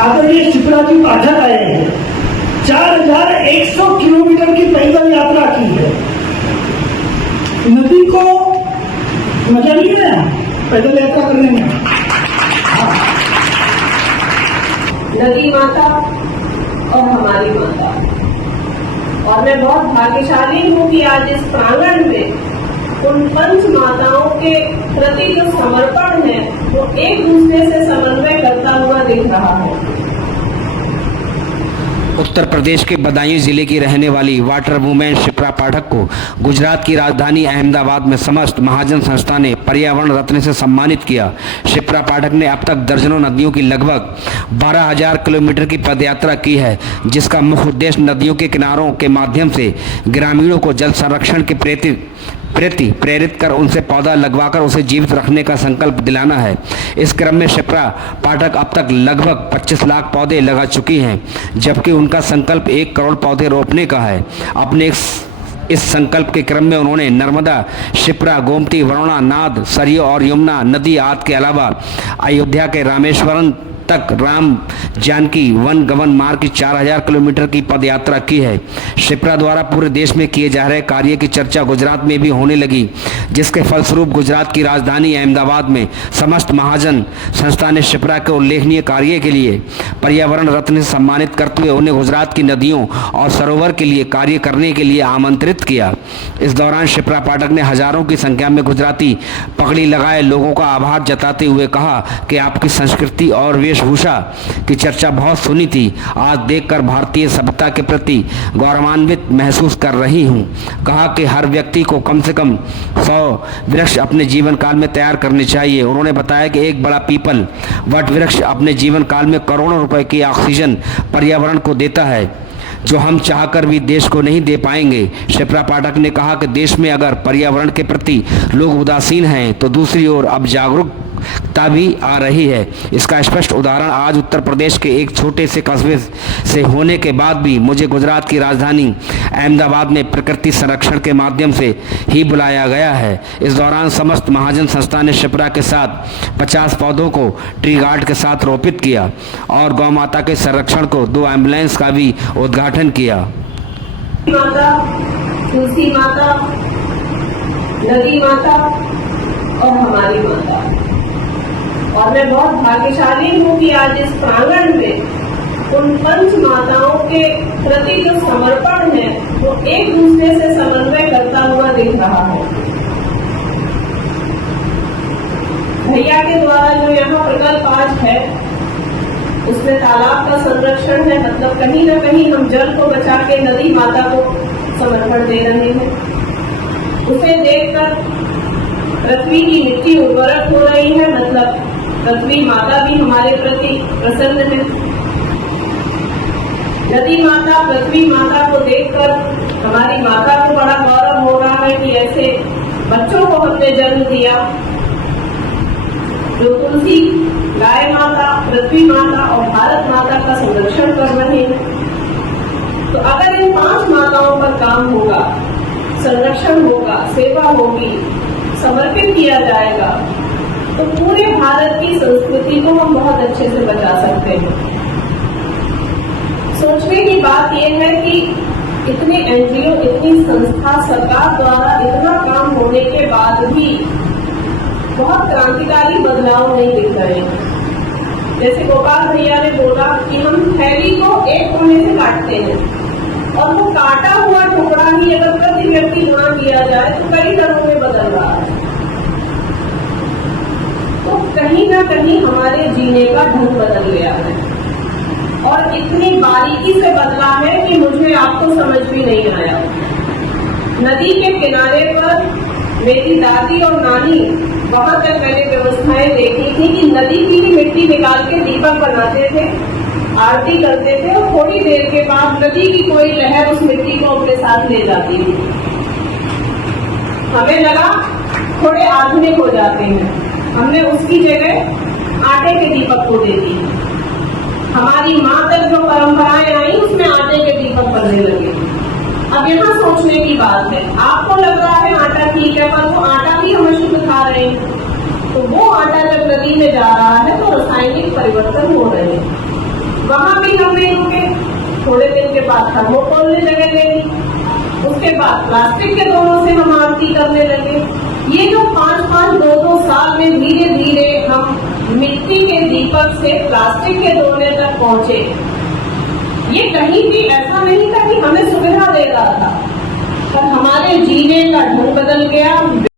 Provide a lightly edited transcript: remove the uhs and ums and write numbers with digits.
आदरणीय शिप्रा जी पाठक आए हैं। 4100 किलोमीटर की पैदल यात्रा की है। नदी को मजा नहीं है पैदल यात्रा करने में। नदी माता और हमारी माता, और मैं बहुत भाग्यशाली हूँ कि आज इस प्रांगण में उन पंच माताओं के प्रति जो समर्पण है वो एक दूसरे से समन्वय करता हुआ दिख रहा है। उत्तर प्रदेश के बदायूं जिले की रहने वाली वाटर वुमेन शिप्रा पाठक को गुजरात की राजधानी अहमदाबाद में समस्त महाजन संस्था ने पर्यावरण रत्न से सम्मानित किया। शिप्रा पाठक ने अब तक दर्जनों नदियों की लगभग 12,000 किलोमीटर की पदयात्रा की है, जिसका मुख्य उद्देश्य नदियों के किनारों के माध्यम से ग्रामीणों को जल संरक्षण के प्रति प्रेरित कर उनसे पौधा लगवाकर उसे जीवित रखने का संकल्प दिलाना है। इस क्रम में शिप्रा पाठक अब तक लगभग 25 लाख पौधे लगा चुकी हैं, जबकि उनका संकल्प 1 करोड़ पौधे रोपने का है। अपने इस संकल्प के क्रम में उन्होंने नर्मदा, शिप्रा, गोमती, वरुणा, नाद, सरयू और यमुना नदी आदि के अलावा अयोध्या के रामेश्वरम तक राम जानकी वन गमन मार्ग की 4000 किलोमीटर की पदयात्रा की है। शिप्रा द्वारा पूरे देश में किए जा रहे कार्य की चर्चा गुजरात में भी होने लगी, जिसके फलस्वरूप गुजरात की राजधानी अहमदाबाद में समस्त महाजन संस्था ने शिप्रा के उल्लेखनीय कार्य के लिए पर्यावरण रत्न से सम्मानित करते हुए उन्हें गुजरात की नदियों और सरोवर के लिए कार्य करने के लिए आमंत्रित किया। इस दौरान शिप्रा पाठक ने हजारों की संख्या में गुजराती पगड़ी लगाए लोगों का आभार जताते हुए कहा कि आपकी संस्कृति और वेशभूषा की चर्चा बहुत सुनी थी। आज देखकर भारतीय सभ्यता के प्रति गौरवान्वित महसूस कर रही हूँ। कहा कि हर व्यक्ति को कम से कम 100 वृक्ष अपने जीवन काल में तैयार करने चाहिए। उन्होंने बताया कि एक बड़ा पीपल वट वृक्ष अपने जीवन काल में करोड़ों रुपए की ऑक्सीजन पर्यावरण को देता है, जो हम चाहकर भी देश को नहीं दे पाएंगे। शिप्रा पाठक ने कहा कि देश में अगर पर्यावरण के प्रति लोग उदासीन हैं तो दूसरी ओर अब जागरूकता भी आ रही है। इसका स्पष्ट उदाहरण आज उत्तर प्रदेश के एक छोटे से कस्बे से होने के बाद भी मुझे गुजरात की राजधानी अहमदाबाद में प्रकृति संरक्षण के माध्यम से ही बुलाया गया है। इस दौरान समस्त महाजन संस्था ने शिप्रा के साथ 50 पौधों को ट्री गार्ड के साथ रोपित किया और गौ माता के संरक्षण को 2 एम्बुलेंस का भी उद्घाटन किया। माता, तुलसी माता, नदी माता और हमारी माता, और मैं बहुत भाग्यशाली हूँ कि आज इस प्रांगण में उन पंच माताओं के प्रति जो समर्पण है वो एक दूसरे से समन्वय करता हुआ दिख रहा है। भैया के द्वारा जो यहाँ प्रकल्प आज है उसमें तालाब का संरक्षण है, मतलब कहीं न कहीं हम जल को बचा के नदी माता को समर्पण दे रहे हैं। उसे देखकर पृथ्वी की मिट्टी उर्वरक हो रही है, मतलब पृथ्वी माता भी हमारे प्रति प्रसन्न है। नदी माता, पृथ्वी माता को देखकर हमारी माता को बड़ा गौरव हो रहा है कि ऐसे बच्चों को हमने जन्म दिया। जो तुलसी, गाय माता, पृथ्वी माता और भारत माता का संरक्षण कर रहे हैं। तो अगर इन 5 माताओं पर काम होगा, संरक्षण होगा, सेवा होगी, समर्पित किया जाएगा, तो पूरे भारत की संस्कृति को हम बहुत अच्छे से बचा सकते हैं। सोचने की बात यह है कि इतने एनजीओ, इतनी संस्था, सरकार द्वारा इतना काम होने के बाद भी बहुत क्रांतिकारी बदलाव नहीं दिख रहे। जैसे गोपाल भैया ने बोला कि हम थैली को एक कोने से काटते हैं और वो काटा हुआ टुकड़ा ही अगर प्रति व्यक्ति गुणा किया जाए तो कई दरों में बदल रहा है। तो कहीं ना कहीं हमारे जीने का ढंग बदल गया है और इतनी बारीकी से बदला है कि मुझे आपको समझ भी नहीं आया। नदी के किनारे पर मेरी दादी और नानी वहां तक मैंने व्यवस्थाएं देखी थी कि नदी की भी मिट्टी निकाल के दीपक बनाते थे, आरती करते थे और थोड़ी देर के बाद नदी की कोई लहर उस मिट्टी को अपने साथ ले जाती थी। हमें लगा थोड़े आधुनिक हो जाते हैं, हमने उसकी जगह आटे के दीपक को दे दी। हमारी माँ तक जो परंपराएं आई उसमें आटे के दीपक बनने लगे। अब यहाँ सोचने की बात है, आपको लग रहा है आटा ठीक है, पर वो आटा भी हम अशुद्ध खा रहे हैं। तो वो आटा जब नदी में जा रहा है तो रासायनिक परिवर्तन हो रहे हैं। थोड़े दिन के बाद थर्मोकोल ने जगह ले ली, उसके बाद प्लास्टिक के दोनों से हम आरती करने लगे। ये जो 5-5, 2-2 साल में धीरे धीरे हम मिट्टी के दीपक से प्लास्टिक के दोने तक पहुंचे, ये कहीं भी ऐसा नहीं था कि हमें सुविधा दे रहा था, पर हमारे जीने का ढंग बदल गया।